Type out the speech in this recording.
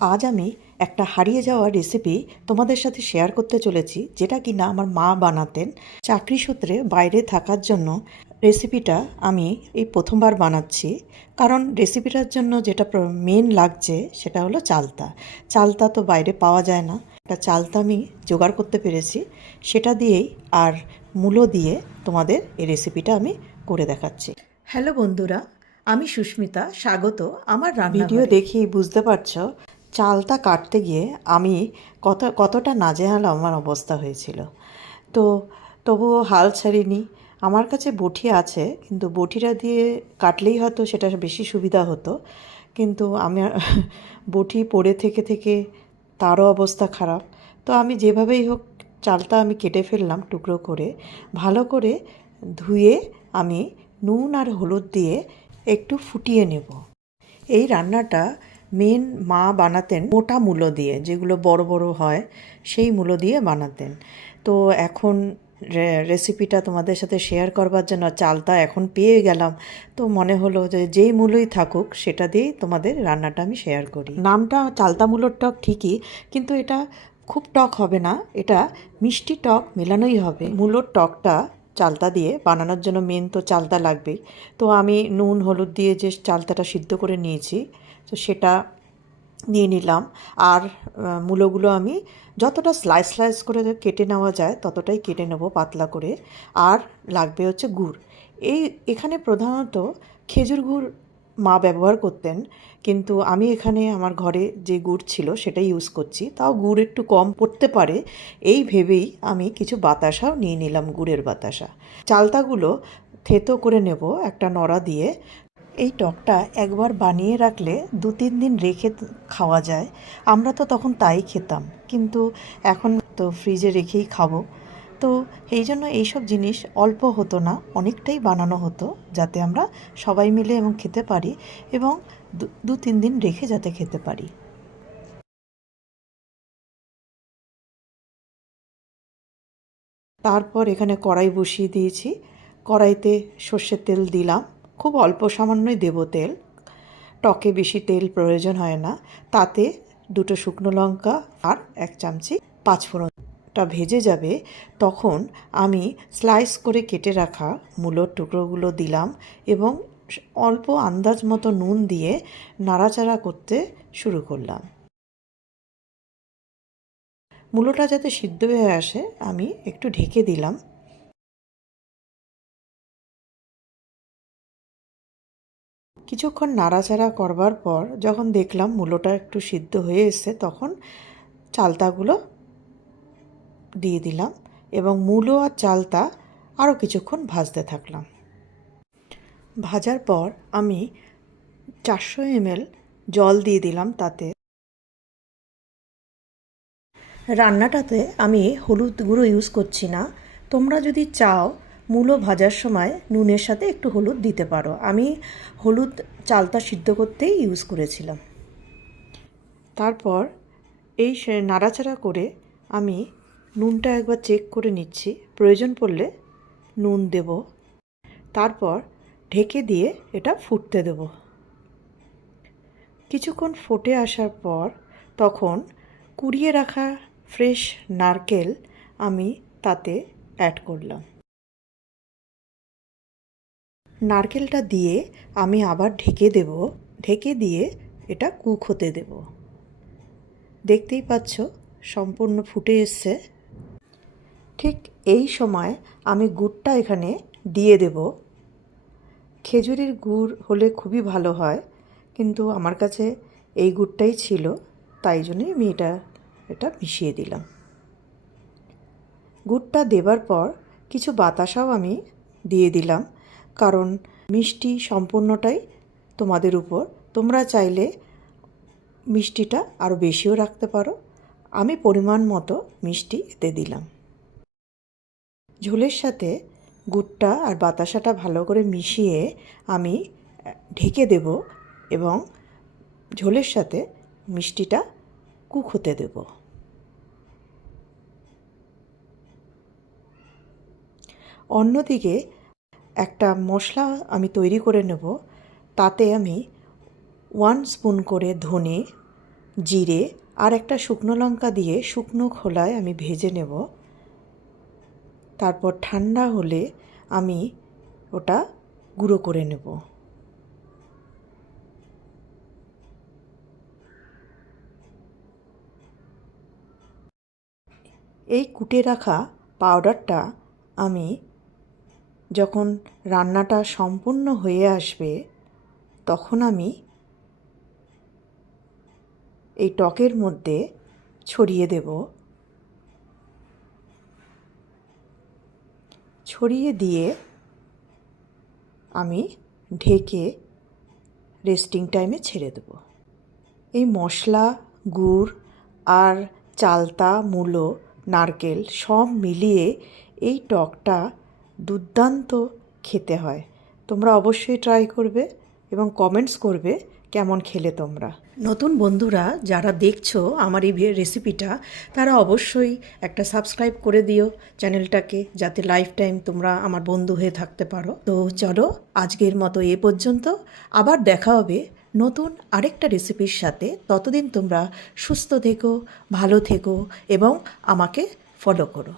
আজ আমি একটা হারিয়ে যাওয়া রেসিপি তোমাদের সাথে শেয়ার করতে চলেছি, যেটা কিনা আমার মা বানাতেন। চাকরি সূত্রে বাইরে থাকার জন্য রেসিপিটা আমি এই প্রথমবার বানাচ্ছি। কারণ রেসিপিটার জন্য যেটা মেন লাগছে সেটা হলো চালতা। চালতা তো বাইরে পাওয়া যায় না, একটা চালতা আমি জোগাড় করতে পেরেছি। সেটা দিয়েই আর মূলো দিয়ে তোমাদের এই রেসিপিটা আমি করে দেখাচ্ছি। হ্যালো বন্ধুরা, আমি সুস্মিতা, স্বাগত আমার ভিডিও দেখেই বুঝতে পারছো চালটা কাটতে গিয়ে আমি কতটা নাজেহাল আমার অবস্থা হয়েছিল। তো তবুও হাল ছাড়িনি। আমার কাছে বটি আছে, কিন্তু বটিটা দিয়ে কাটলেই হয়তো সেটা বেশি সুবিধা হতো, কিন্তু আমার বটি পড়ে থেকে থেকে তারও অবস্থা খারাপ। তো আমি যেভাবেই হোক চালটা আমি কেটে ফেললাম টুকরো করে। ভালো করে ধুয়ে আমি নুন আর হলুদ দিয়ে একটু ফুটিয়ে নেব। এই রান্নাটা মেন মা বানাতেন মোটা মূলো দিয়ে, যেগুলো বড় বড় হয় সেই মূলো দিয়ে বানাতেন। তো এখন রেসিপিটা তোমাদের সাথে শেয়ার করবার জন্য চালটা এখন পেয়ে গেলাম, তো মনে হলো যে যেই মূলোই থাকুক সেটা দিয়েই তোমাদের রান্নাটা আমি শেয়ার করি। নামটা চালতা মূলোর টক ঠিকই, কিন্তু এটা খুব টক হবে না, এটা মিষ্টি টক মেলানোই হবে। মূলোর টকটা চালতা দিয়ে বানানোর জন্য মেন তো চালতা লাগবেই। তো আমি নুন হলুদ দিয়ে যে চালতাটা সিদ্ধ করে নিয়েছি, তো সেটা নিয়ে নিলাম। আর মূলোগুলো আমি যতটা স্লাইস স্লাইস করে কেটে নেওয়া যায় ততটাই কেটে নেব পাতলা করে। আর লাগবে হচ্ছে গুড়। এখানে প্রধানত খেজুর গুড় মা ব্যবহার করতেন, কিন্তু আমি এখানে আমার ঘরে যে গুড় ছিল সেটাই ইউজ করছি। তাও গুড় একটু কম পড়তে পারে এই ভেবেই আমি কিছু বাতাসাও নিয়ে নিলাম, গুড়ের বাতাসা। চালতাগুলো থেতো করে নেব একটা নড়া দিয়ে। এই টকটা একবার বানিয়ে রাখলে 2-3 দিন রেখে খাওয়া যায়। আমরা তো তখন তাই খেতাম, কিন্তু এখন তো ফ্রিজে রেখেই খাবো। তো এই জন্য এইসব জিনিস অল্প হতো না, অনেকটাই বানানো হতো, যাতে আমরা সবাই মিলে এবং খেতে পারি, এবং 2-3 দিন রেখে যাতে খেতে পারি। তারপর এখানে কড়াই বসিয়ে দিয়েছি। কড়াইতে সর্ষের তেল দিলাম, খুব অল্প সামান্যই দেব তেল, টকে বেশি তেল প্রয়োজন হয় না। তাতে 2 শুকনো লঙ্কা আর 1 চামচি পাঁচফোড়নটা ভেজে যাবে, তখন আমি স্লাইস করে কেটে রাখা মূলোর টুকরোগুলো দিলাম এবং অল্প আন্দাজ মতো নুন দিয়ে নাড়াচাড়া করতে শুরু করলাম। মূলোটা যাতে সিদ্ধ হয়ে আসে আমি একটু ঢেকে দিলাম। কিছুক্ষণ নাড়াচাড়া করবার পর যখন দেখলাম মূলোটা একটু সিদ্ধ হয়ে এসছে, তখন চালতাগুলো দিয়ে দিলাম এবং মূলো আর চালতা আরও কিছুক্ষণ ভাজতে থাকলাম। ভাজার পর আমি 400 ml জল দিয়ে দিলাম। তাতে রান্নাটাতে আমি হলুদ গুঁড়ো ইউজ করছি না। তোমরা যদি চাও মূলো ভাজার সময় নুনের সাথে একটু হলুদ দিতে পারো। আমি হলুদ চালতা সিদ্ধ করতেই ইউজ করেছিলাম। তারপর এই নাড়াচাড়া করে আমি নুনটা একবার চেক করে নিচ্ছি, প্রয়োজন পড়লে নুন দেব। তারপর ঢেকে দিয়ে এটা ফুটতে দেব। কিছুক্ষণ ফুটে আসার পর তখন কুড়িয়ে রাখা ফ্রেশ নারকেল আমি তাতে অ্যাড করলাম। নারকেলটা দিয়ে আমি আবার ঢেকে দেব। ঢেকে দিয়ে এটা কুক হতে দেব। দেখতেই পাচ্ছ সম্পূর্ণ ফুটে এসছে। ঠিক এই সময় আমি গুড়টা এখানে দিয়ে দেব। খেজুরের গুড় হলে খুবই ভালো হয়, কিন্তু আমার কাছে এই গুড়টাই ছিল, তাই জন্যই আমি এটা মিশিয়ে দিলাম। গুড়টা দেবার পর কিছু বাতাসাও আমি দিয়ে দিলাম, কারণ মিষ্টি সম্পূর্ণটাই তোমাদের উপর। তোমরা চাইলে মিষ্টিটা আরও বেশিও রাখতে পারো। আমি পরিমাণ মতো মিষ্টি এতে দিলাম। ঝোলের সাথে গুড়টা আর বাতাসাটা ভালো করে মিশিয়ে আমি ঢেকে দেব এবং ঝোলের সাথে মিষ্টিটা কুক হতে দেব। অন্যদিকে একটা মশলা আমি তৈরি করে নেব। তাতে আমি 1 স্পুন করে ধনে, জিরে আর একটা শুকনো লঙ্কা দিয়ে শুকনো খোলায় আমি ভেজে নেব। তারপর ঠান্ডা হলে আমি ওটা গুঁড়ো করে নেব। এই কুটে রাখা পাউডারটা আমি যখন রান্নাটা সম্পূর্ণ হয়ে আসবে তখন আমি এই টকের মধ্যে ছড়িয়ে দেব। ছড়িয়ে দিয়ে আমি ঢেকে রেস্টিং টাইমে ছেড়ে দেব। এই মশলা, গুড় আর চালতা, মূলো, নারকেল সব মিলিয়ে এই টকটা দুর্দান্ত খেতে হয়। তোমরা অবশ্যই ট্রাই করবে এবং কমেন্টস করবে কেমন খেলে তোমরা। নতুন বন্ধুরা যারা দেখছো আমার এই রেসিপিটা, তারা অবশ্যই একটা সাবস্ক্রাইব করে দিও চ্যানেলটাকে, যাতে লাইফ টাইম তোমরা আমার বন্ধু হয়ে থাকতে পারো। তো চলো আজকের মতো এ পর্যন্ত, আবার দেখা হবে নতুন আরেকটা রেসিপির সাথে। ততদিন তোমরা সুস্থ থেকো, ভালো থেকো এবং আমাকে ফলো করো।